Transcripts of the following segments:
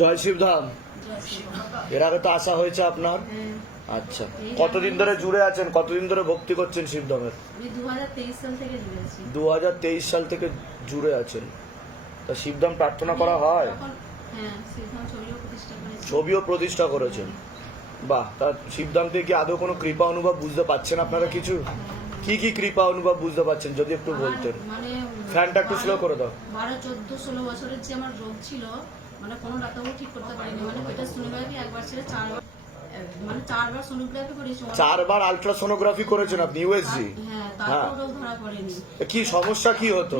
জয় শিবধাম। এর আগে তো আসা হয়েছে আপনার? আচ্ছা, কতদিন ধরে জুড়ে আছেন, কতদিন ধরে ভক্তি করছেন শিবধামের? 2023 সাল থেকে জুড়ে আছি। 2023 সাল থেকে জুড়ে আছেন। তা শিবধাম প্রার্থনা করা হয়? হ্যাঁ, শিবধাম ছবিও প্রতিষ্ঠা করেছি। ছবিও প্রতিষ্ঠা করেছেন, বাহ। তা শিবধাম থেকে কি আদৌ কোনো কৃপা অনুভব বুঝতে পাচ্ছেন আপনারা? কিছু কি কি কৃপা অনুভব বুঝতে পাচ্ছেন যদি একটু বলতেন? মানে ফ্যানটা একটু স্লো করে দাও। 12, 14, 16 বছরের যে আমার রোগ ছিল, মানে কোনো ডাক্তারও ঠিক করতে পারেনি। মানে পেটের সোনোগ্রাফি একবার ছেড়ে 4বার সোনোগ্রাফি করেছি। 4বার আলট্রাসোনোগ্রাফি করেছেন আপনি ইউএসজি? হ্যাঁ, তারপর রোগ ধরা পড়েনি। কি সমস্যা কি হতো?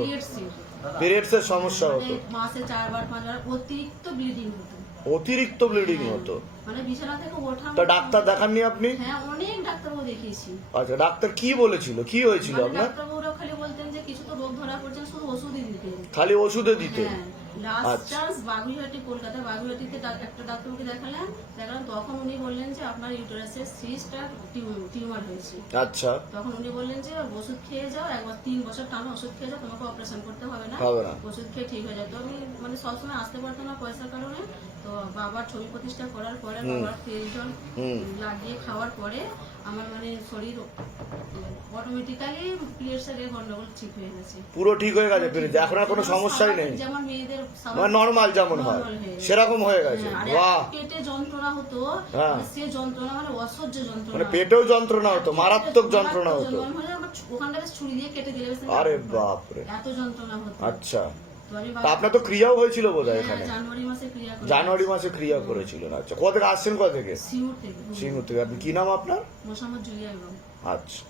পিরিয়ডস এর সমস্যা হতো? মাসে 4বার 5বার অতিরিক্ত ব্লিডিং হতো। অতিরিক্ত ব্লিডিং হতো? মানে বিছানা থেকে ওঠা। তো ডাক্তার দেখাননি আপনি? হ্যাঁ, অনেক ডাক্তারও দেখিয়েছি। আচ্ছা, ডাক্তার কি বলেছিল, কি হয়েছিল আপনার? ডাক্তারবাবুরা খালি বলতেন যে কিছু তো রোগ ধরা পড়ছে, শুধু ওষুধই দিতেন। খালি ওষুধে দিতেন? লাস্ট চান্স বাগুইহাটি, কলকাতা বাগুইহাটিতে একটা ডাক্তারকে দেখালাম, তখন উনি বললেন যে আপনার ইউটেরাসের সিস্টটা টিউমার হয়েছে। আচ্ছা, তখন উনি বললেন যে ওষুধ খেয়ে যাও, একবার 3 বছর টানা ওষুধ খেয়ে যাও, তোমাকে অপারেশন করতে হবে না, ওষুধ খেয়ে ঠিক হয়ে যায়। তো আমি মানে সবসময় আসতে পারতাম না পয়সার কারণে। তো বাবার ছবি প্রতিষ্ঠা করার পরে, বাবার তেল জল লাগিয়ে খাওয়ার পরে আমার মানে শরীর অটোমেটিক্যালি পিরিয়ডসের গন্ডগোল ঠিক হয়ে গেছে। পুরো ঠিক হয়ে গেছে পিরিয়ড? এখন আর কোনো সমস্যাই নেই? যেমন মেয়েদের মানে নরমাল যেমন হয় সেরকম হয়ে গেছে? বাহ। পেটে যন্ত্রণা হতো, সে যন্ত্রণা মানে অসহ্য যন্ত্রণা। মানে পেটেও যন্ত্রণা হতো, মারাত্মক যন্ত্রণা হতো? ওখানটা ছুরি দিয়ে কেটে দিলে। আরে বাপ রে, এত যন্ত্রণা হতো। আচ্ছা, তা আপনার তো ক্রিয়াও হয়েছিল বোধহয় এখানে? জানুয়ারি মাসে ক্রিয়া করেছিলেন। আচ্ছা, কোথা থেকে আসছেন? কোথা থেকে? সিঙ্গুর থেকে। আপনি কি নাম আপনার? মোসাম্মদ জুলিয়া বেগম। আচ্ছা,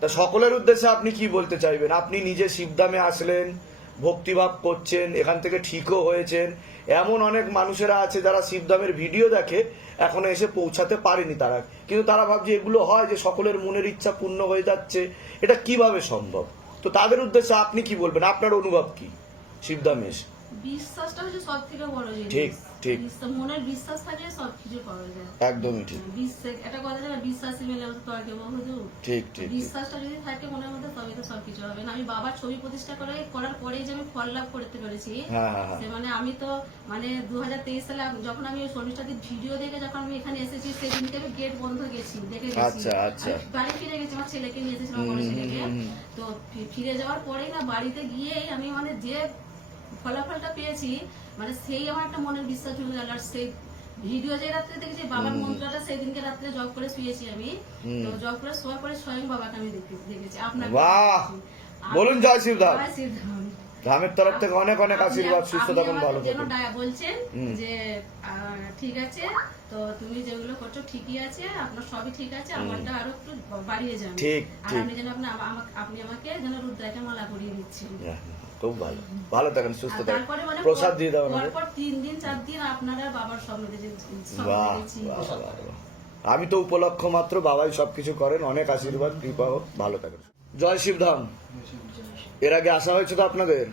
তা সকলের উদ্দেশ্যে আপনি কি বলতে চাইবেন? আপনি নিজে শিবধামে আসলেন, ভক্তিভাব করছেন, এখান থেকে ঠিকও হয়েছেন। এমন অনেক মানুষেরা আছে যারা শিবধামের ভিডিও দেখে, এখনো এসে পৌঁছাতে পারেনি তারা, কিন্তু তারা ভাবছে এগুলো হয় যে সকলের মনের ইচ্ছা পূর্ণ হয়ে যাচ্ছে, এটা কিভাবে সম্ভব? তো তাদের উদ্দেশ্যে আপনি কি বলবেন? আপনার অনুভব কি শিবধামে এসে? বিশ্বাসটা হচ্ছে সব থেকে বড় জিনিস। ঠিক ঠিক, মনের বিশ্বাস থাকলে সবকিছু পাওয়া যায়। একদমই ঠিক। একটা কথা জানা, বিশ্বাসী মেলে তর্কে বহু। ঠিক ঠিক, বিশ্বাসটা যদি থাকে মনের মধ্যে, তবে তো সবকিছু হবে। না, আমি বাবার ছবি প্রতিষ্ঠা করার পরেই যে আমি ফল লাভ করতে পেরেছি, মানে আমি তো মানে 2023 সালে যখন আমি শর্মিষ্ঠাদির ভিডিও দেখে যখন আমি এখানে এসেছি, সেদিনকে আমি গেট বন্ধ গেছি, দেখে গেছি। বাড়ি ফিরে গেছি, আমার ছেলেকে নিয়ে এসেছিলাম, বড় ছেলেকে। তো ফিরে যাওয়ার পরেই না, বাড়িতে গিয়েই আমি মানে যে ফলাফলটা পেয়েছি, মানে সেই আমার একটা মনের বিশ্বাস হয়ে গেল। আর সেই ভিডিও যে রাত্রে দেখেছি, বাবার মন্ত্রটা সেই দিনকে রাত্রে জপ করে শুয়েছি আমি। তো জপ করে শোয়ার পরে স্বয়ং বাবাকে আমি দেখেছি। আপনার বলুন জয় শিবধাম। ধামের তরফ থেকে অনেক অনেক আশীর্বাদ, সুস্থ থাকুন, ভালো থাকুন। বলছেন যে ঠিক আছে, তো তুমি যেগুলো করছো ঠিকই আছে, আপনার সবই ঠিক আছে, আমারটা আরো একটু বাড়িয়ে যান। আর আপনি যেন আপনি আমাকে যেন রুদ্রাকে মালা পরিয়ে দিচ্ছেন। খুব ভালো, ভালো থাকেন, সুস্থ থাকেন। প্রসাদ দিয়ে দাও। পরপর 3 দিন 4 দিন আপনারা বাবার স্বপ্ন দেখেছি। আমি তো উপলক্ষ মাত্র, বাবাই সবকিছু করেন। অনেক আশীর্বাদ, কৃপা হোক, ভালো থাকেন। জয় শিবধাম। এর আগে আসা হয়েছে তো আপনাদের?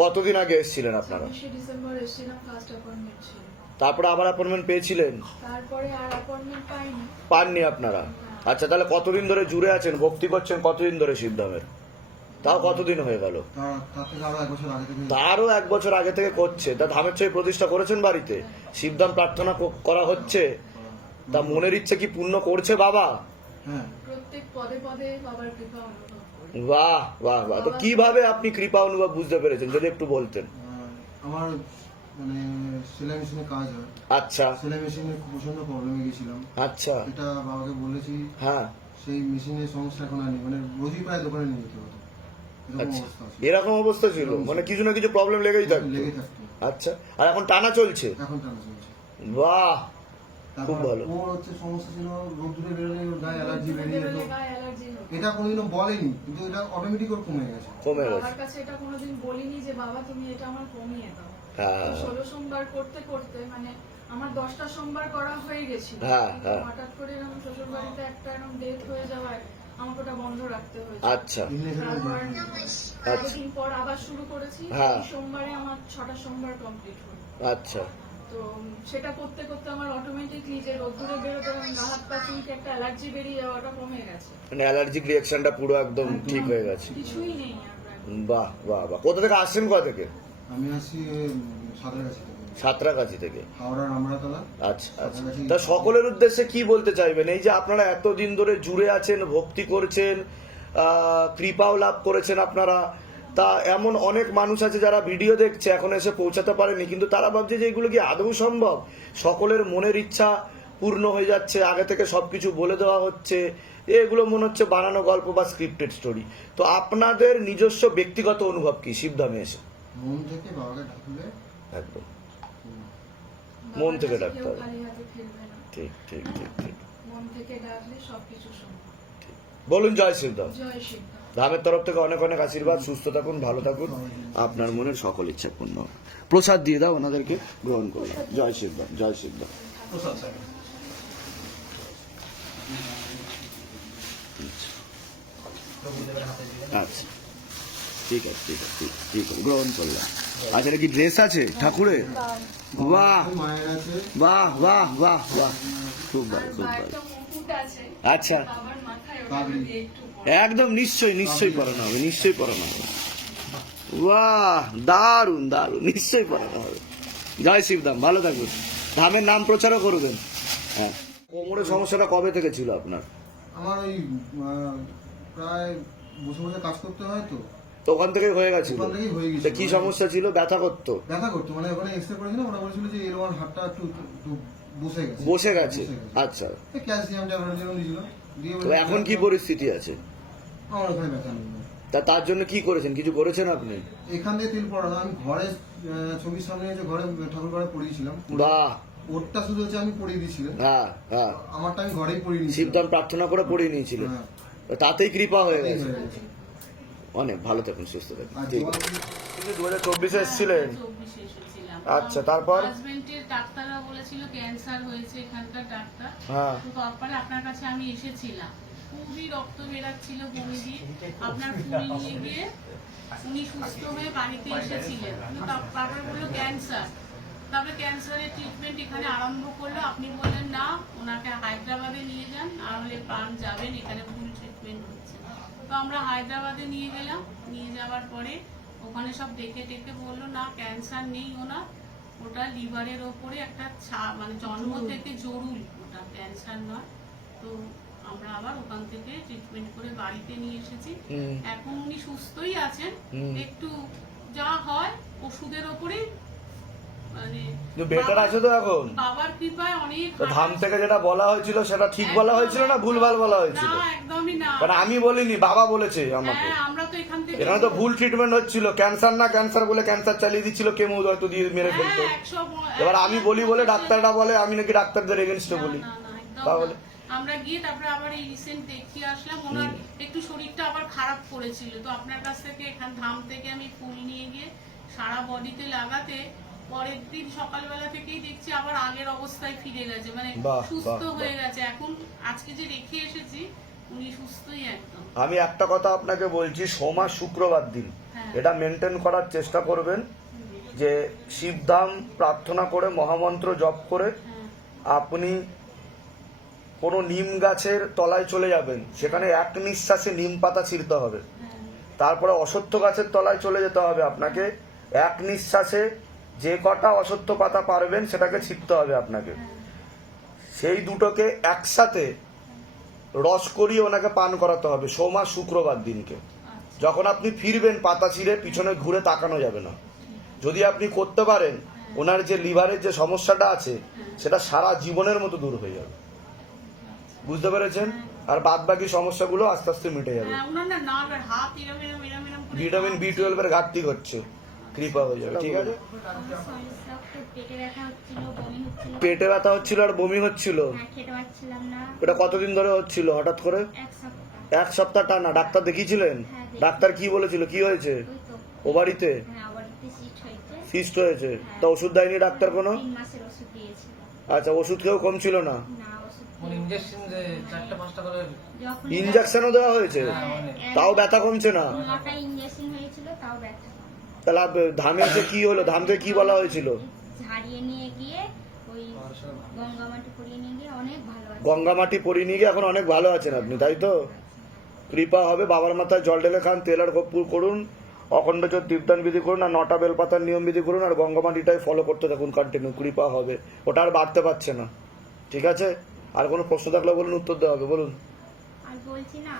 কতদিন আগে এসেছিলেন আপনারা? ডিসেম্বর এসেছিলাম, ফার্স্ট অ্যাপয়েন্টমেন্ট ছিল। তারপরে আবার অ্যাপয়েন্টমেন্ট পেয়েছিলেন? তারপরে আর অ্যাপয়েন্টমেন্ট পাননি আপনারা? আচ্ছা, তাহলে কতদিন ধরে জুড়ে আছেন, ভক্তি করছেন কতদিন ধরে শিবধামের? তাও কতদিন হয়ে গেল? তারও 1 বছর আগে থেকে করছে। তা ধামের ছবি প্রতিষ্ঠা করেছেন বাড়িতে, শিবধাম প্রার্থনা করা হচ্ছে, তা মনের ইচ্ছে কি পূর্ণ করছে বাবা? প্রত্যেক পদে পদে বাবার কৃপা অনুভব করি। বাহ বাহ বাহ। তো কিভাবে আপনি কৃপা অনুভব বুঝতে পেরেছেন যদি একটু বলতেন? আমার মানে সেলাই মেশিনে কাজ হয়। আচ্ছা, সেলাই মেশিনে প্রচন্ড প্রবলেমে গেছিলাম। আচ্ছা, এটা বাবাকে বলেছি। হ্যাঁ, সেই মেশিনের সমস্যা এখন আর নেই, মানে রোজই প্রায় দোকানে নিয়ে যেতে হতো। এরকম অবস্থা ছিল, মানে কিছু না কিছু প্রবলেম লেগেই থাকতো। আচ্ছা, আর এখন টানা চলছে? এখন টানা চলছে। বাহ, খুব ভালো। ওর হচ্ছে সমস্যা ছিল, রোদ দূরে বেরোলে ওর গায়ে অ্যালার্জি বেরিয়ে যেত। এটা কোনোদিনও বলেনি, কিন্তু এটা অটোমেটিক ওর কমে গেছে। আমার কাছে এটা কোনোদিন বলিনি যে বাবা তুমি এটা আমার কমিয়ে দাও। 16 সোমবার করতে করতে মানে আমার 10টা সোমবার করা হয়ে গেছিল। হঠাৎ করে এরকম শ্বশুর বাড়িতে একটা এরকম ডেথ হয়ে যাওয়ায় আমাকে ওটা বন্ধ রাখতে হয়েছে। আচ্ছা, দিন পর আবার শুরু করেছি। সোমবারে আমার 6টা সোমবার কমপ্লিট হলো। আচ্ছা, তো সেটা করতে করতে আমার অটোমেটিকলি যে রোদ্দুরে বেরোতে হাত পা চুলকে একটা অ্যালার্জি বেরিয়ে যাওয়াটা কমে গেছে। মানে অ্যালার্জিক রিঅ্যাকশনটা পুরো একদম ঠিক হয়ে গেছে। কিছুই নেই। বাহ বাহ বাহ। কোথা থেকে আসছেন, কোথা থেকে? আমি আসি সাদা গাছি থেকে। সাঁতরাগাছি থেকে। হাওড়ার আমরাতলা। আচ্ছা আচ্ছা, তা সকলের উদ্দেশ্যে কি বলতে চাইবেন? এই যে আপনারা এতদিন ধরে জুড়ে আছেন, ভক্তি করছেন, কৃপাও লাভ করেছেন আপনারা, তা এমন অনেক মানুষ আছে যারা ভিডিও দেখছে, এখন এসে পৌঁছাতে পারেনি, কিন্তু তারা ভাবছে যে এগুলো কি আদৌ সম্ভব? সকলের মনের ইচ্ছা পূর্ণ হয়ে যাচ্ছে, আগে থেকে সবকিছু বলে দেওয়া হচ্ছে, এগুলো মনে হচ্ছে বানানো গল্প বা স্ক্রিপ্টেড স্টোরি। তো আপনাদের নিজস্ব ব্যক্তিগত অনুভব কি শিবধামে এসে? মন থেকে বাবাকে ডাকলে একদম মন থেকে ডাকতে কেউ হবে। খালি হাতে ফিরবে না। ঠিক ঠিক ঠিক ঠিক। মন থেকে ডাকলে সবকিছু সম্ভব। বলুন জয় শিবধাম। জয় শিবধাম। ধামের তরফ থেকে অনেক অনেক আশীর্বাদ, সুস্থ থাকুন, ভালো থাকুন, আপনার মনের সকল ইচ্ছা পূর্ণ হোক। প্রসাদ দিয়ে দাও ওনাদেরকে, গ্রহণ করুন। জয় শিবধাম, জয় শিবধাম। আচ্ছা ঠিক আছে ঠিক আছে ঠিক ঠিক আছে, গ্রহণ করলাম। আচ্ছা এটা কি ড্রেস আছে ঠাকুরের? বাহ মায়ের আছে। বাহ বাহ বাহ বাহ, খুব ভালো খুব ভালো। একটা মুকুট আছে আচ্ছা বাবার মাথায়, ওটা দিয়ে একটু একদম নিশ্চয়ই নিশ্চয়ই পড়ানো হবে, নিশ্চয়ই পড়ানো হবে। বাহ দারুন দারুন, নিশ্চয়ই পড়ানো হবে। জয় শিবধাম, ভালো থাকুন, ধামের নাম প্রচারও করবেন। হ্যাঁ, কোমরের সমস্যাটা কবে থেকে ছিল আপনার? আমার ওই প্রায় বসে বসে কাজ করতে হয় তো, তো ওখান থেকে হয়ে গেছিল? ওখান থেকেই হয়ে তা গেছিল। কি সমস্যা ছিল? ব্যথা করতো? ব্যথা করতো, মানে ওখানে এক্সরে করেছিলাম, ওরা বলেছিল যে এর হাতটা একটু একটু বসে গেছে। বসে গেছে? আচ্ছা, ক্যালসিয়াম ট্যাবলেট যেরকম দিয়েছিল দিয়ে তো এখন কি পরিস্থিতি আছে? আমার ওখানে ব্যথা নেই। তা তার জন্য কি করেছেন? কিছু করেছেন আপনি? এখান থেকে তেল পড়ানো, আমি ঘরে ছবির সামনে এসে ঘরে ঠাকুর ঘরে পড়িয়েছিলাম। বাহ, ওরটা শুধু হচ্ছে আমি পড়িয়ে দিয়েছিলাম, হ্যাঁ হ্যাঁ, আমারটা আমি ঘরেই পড়িয়ে নিয়েছিলাম। শিবধাম প্রার্থনা করে পড়িয়ে নিয়েছিলেন, হ্যাঁ, তাতেই কৃপা হয়ে এই গেছে। হয়ে গেছে। অনেক ভালো থাকুন, সুস্থ থাকুন। আর ঠিক জল আছে। 2024 এসেছিলেন? 24 এসেছিলাম। আচ্ছা, তারপর? হাজবেন্ডের ডাক্তাররা বলেছিল ক্যান্সার হয়েছে, এখানকার ডাক্তার। হ্যাঁ। তো তারপরে আপনার কাছে আমি এসেছিলাম, খুবই রক্ত বেরাচ্ছিল বমি দিয়ে, আপনার ফুল নিয়ে গিয়ে উনি সুস্থ হয়ে বাড়িতে এসেছিলেন। কিন্তু তারপরে বললো ক্যান্সার, তারপরে ক্যান্সারের ট্রিটমেন্ট এখানে আরম্ভ করলো। আপনি বললেন না, ওনাকে হায়দ্রাবাদে নিয়ে যান, নাহলে প্রাণ যাবেন, এখানে ভুল ট্রিটমেন্ট হচ্ছে। তো আমরা হায়দ্রাবাদে নিয়ে গেলাম, নিয়ে যাওয়ার পরে ওখানে সব দেখে টেকে বললো না ক্যান্সার নেই ওনার, ওটা লিভারের ওপরে একটা মানে জন্ম থেকে জরুরি, ওটা ক্যান্সার নয়। তো আমরা আবার ওখান থেকে ট্রিটমেন্ট করে বাড়িতে নিয়ে এসেছি। এখন উনি সুস্থই আছেন, একটু যা হয় ওষুধের ওপরে মানে বেটার আছে তো এখন? বাবার কৃপায় অনেক। তো ধাম থেকে যেটা বলা হয়েছিল সেটা ঠিক বলা হয়েছিল না ভুলভাল বলা হয়েছিল? না, একদমই না। কারণ আমি বলিনি, বাবা বলেছে আমাকে। হ্যাঁ, আমরা তো এখান থেকে এখানে তো ভুল ট্রিটমেন্ট হচ্ছিল, ক্যান্সার না ক্যান্সার বলে ক্যান্সার চালিয়ে দিচ্ছিল, কেমো হয়তো দিয়ে মেরে ফেলতো। হ্যাঁ, 100 এবার আমি বলি বলে ডাক্তাররা বলে আমি নাকি ডাক্তারদের এগেনস্টে বলি, না, না, একদম তাহলে? না। আমরা গিয়ে তারপরে আবার এই রিসেন্ট দেখিয়ে আসলাম, ওনার একটু শরীরটা আবার খারাপ করেছিল। তো আপনার কাছ থেকে এখান ধাম থেকে আমি ফুল নিয়ে গিয়ে সারা বডিতে লাগাতে পরের দিন সকালবেলা থেকেই দেখছি আবার আগের অবস্থায় ফিরে গেছে, মানে বাহ, সুস্থ বাহ, হয়ে গেছে। এখন আজকে যে রেখে এসেছি উনি সুস্থই একদম। আমি একটা কথা আপনাকে বলছি, সোমবার শুক্রবার দিন হ্যাঁ। এটা মেনটেন করার চেষ্টা করবেন, যে শিবধাম প্রার্থনা করে মহামন্ত্র জপ করে হ্যাঁ, আপনি কোনো নিম গাছের তলায় চলে যাবেন, সেখানে এক নিঃশ্বাসে নিম পাতা ছিঁড়তে হবে। হ্যাঁ, তারপরে অশ্বত্থ গাছের তলায় চলে যেতে হবে আপনাকে, এক নিঃশ্বাসে যে কটা অশ্বত্থ পাতা পারবেন সেটাকে ছিঁড়তে হবে আপনাকে। সেই দুটোকে একসাথে রস করিয়ে ওনাকে পান করাতে হবে সোমবার শুক্রবার দিনকে। যখন আপনি ফিরবেন পাতা ছিঁড়ে পিছনে ঘুরে তাকানো যাবে না। যদি আপনি করতে পারেন, ওনার যে লিভারের যে সমস্যাটা আছে সেটা সারা জীবনের মতো দূর হয়ে যাবে, বুঝতে পেরেছেন? আর বাদ বাকি সমস্যাগুলো আস্তে আস্তে মিটে যাবে। হ্যাঁ, ওনার না নার্ভ আর হাত এরম এরম এরম এরম করে ভিটামিন B12 এর ঘাটতি হচ্ছে, কৃপা হয়ে যাবে। ঠিক আছে? পেটে ব্যথা হচ্ছিল, বমি হচ্ছিল, পেটে ব্যথা হচ্ছিল আর বমি হচ্ছিল, খেতে পারছিলাম না। এটা কতদিন ধরে হচ্ছিল হঠাৎ করে? এক সপ্তাহ। এক সপ্তাহ টানা? ডাক্তার দেখিয়েছিলেন? হ্যাঁ, দেখি। ডাক্তার কি বলেছিল, কি হয়েছে? ওই তো ও বাড়িতে হ্যাঁ, বাড়িতে সিট হয়েছে। সিস্ট হয়েছে? তা ওষুধ দেয়নি ডাক্তার কোনো? 3 মাসের ওষুধ দিয়েছিল। আচ্ছা, ওষুধ খেয়েও কমছিল না? না, ওষুধ ইনজেকশন যে 4-5টা করে যখন ইঞ্জেকশনও দেওয়া হয়েছে, তাও ব্যথা কমছে না? 9টা ইঞ্জেকশন হয়েছিল, তাও ব্যথা কম। তাহলে ধামে যে কি হলো, ধাম থেকে কি বলা হয়েছিল? ঝাড়িয়ে নিয়ে গিয়ে ওই গঙ্গামাটি পরিয়ে নিয়ে গিয়ে অনেক ভালো আছে। গঙ্গা মাটি পরিয়ে নিয়ে গিয়ে এখন অনেক ভালো আছেন আপনি, তাই তো? কৃপা হবে, বাবার মাথায় জল ঢেলে খান, তেল আর কর্পূর করুন, অখণ্ডচর দীপদান বিধি করুন, আর 9টা বেলপাতার নিয়ম বিধি করুন, আর গঙ্গামাটিটাই ফলো করতে থাকুন কন্টিনিউ, কৃপা হবে। ওটা আর বাড়তে পারছে না, ঠিক আছে? আর কোনো প্রশ্ন থাকলে বলুন, উত্তর দেওয়া হবে, বলুন। আর বলছি না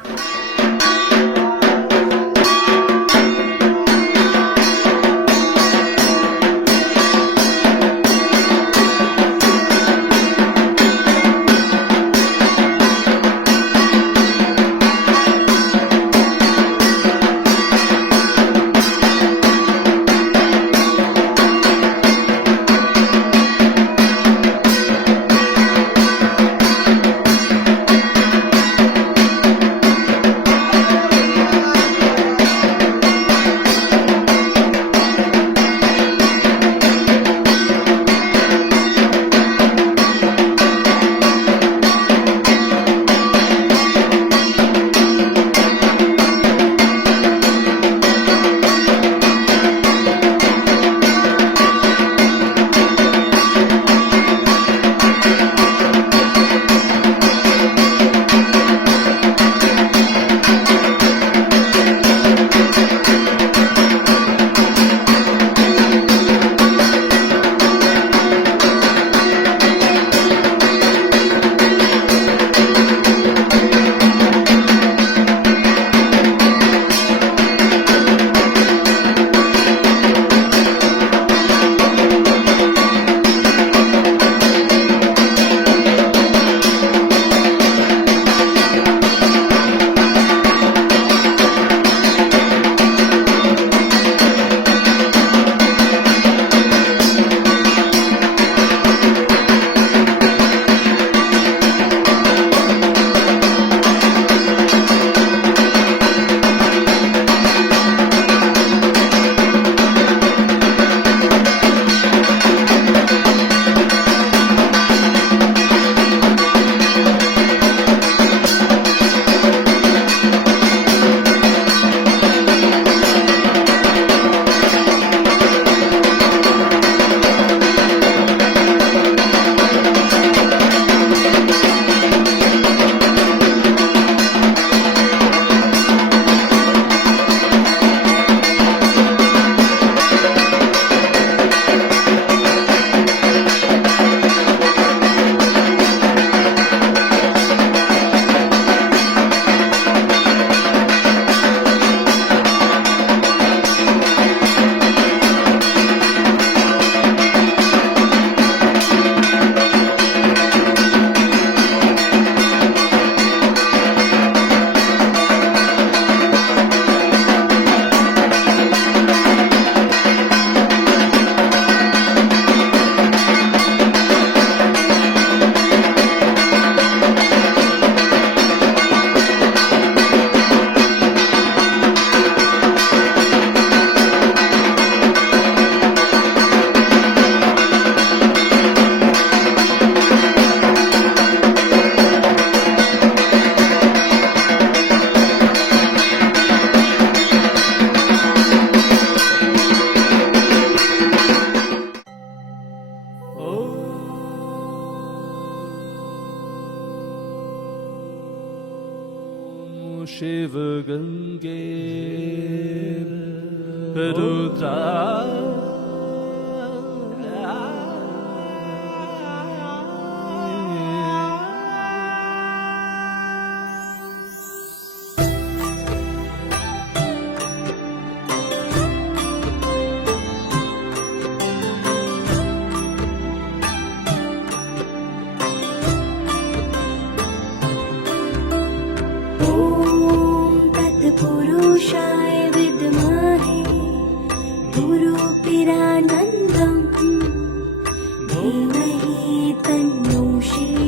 शिव गंगे रुद्रा पुरुषाय विद्महे गुरुपिरानन्दम् धीमहि तन्नो शिवः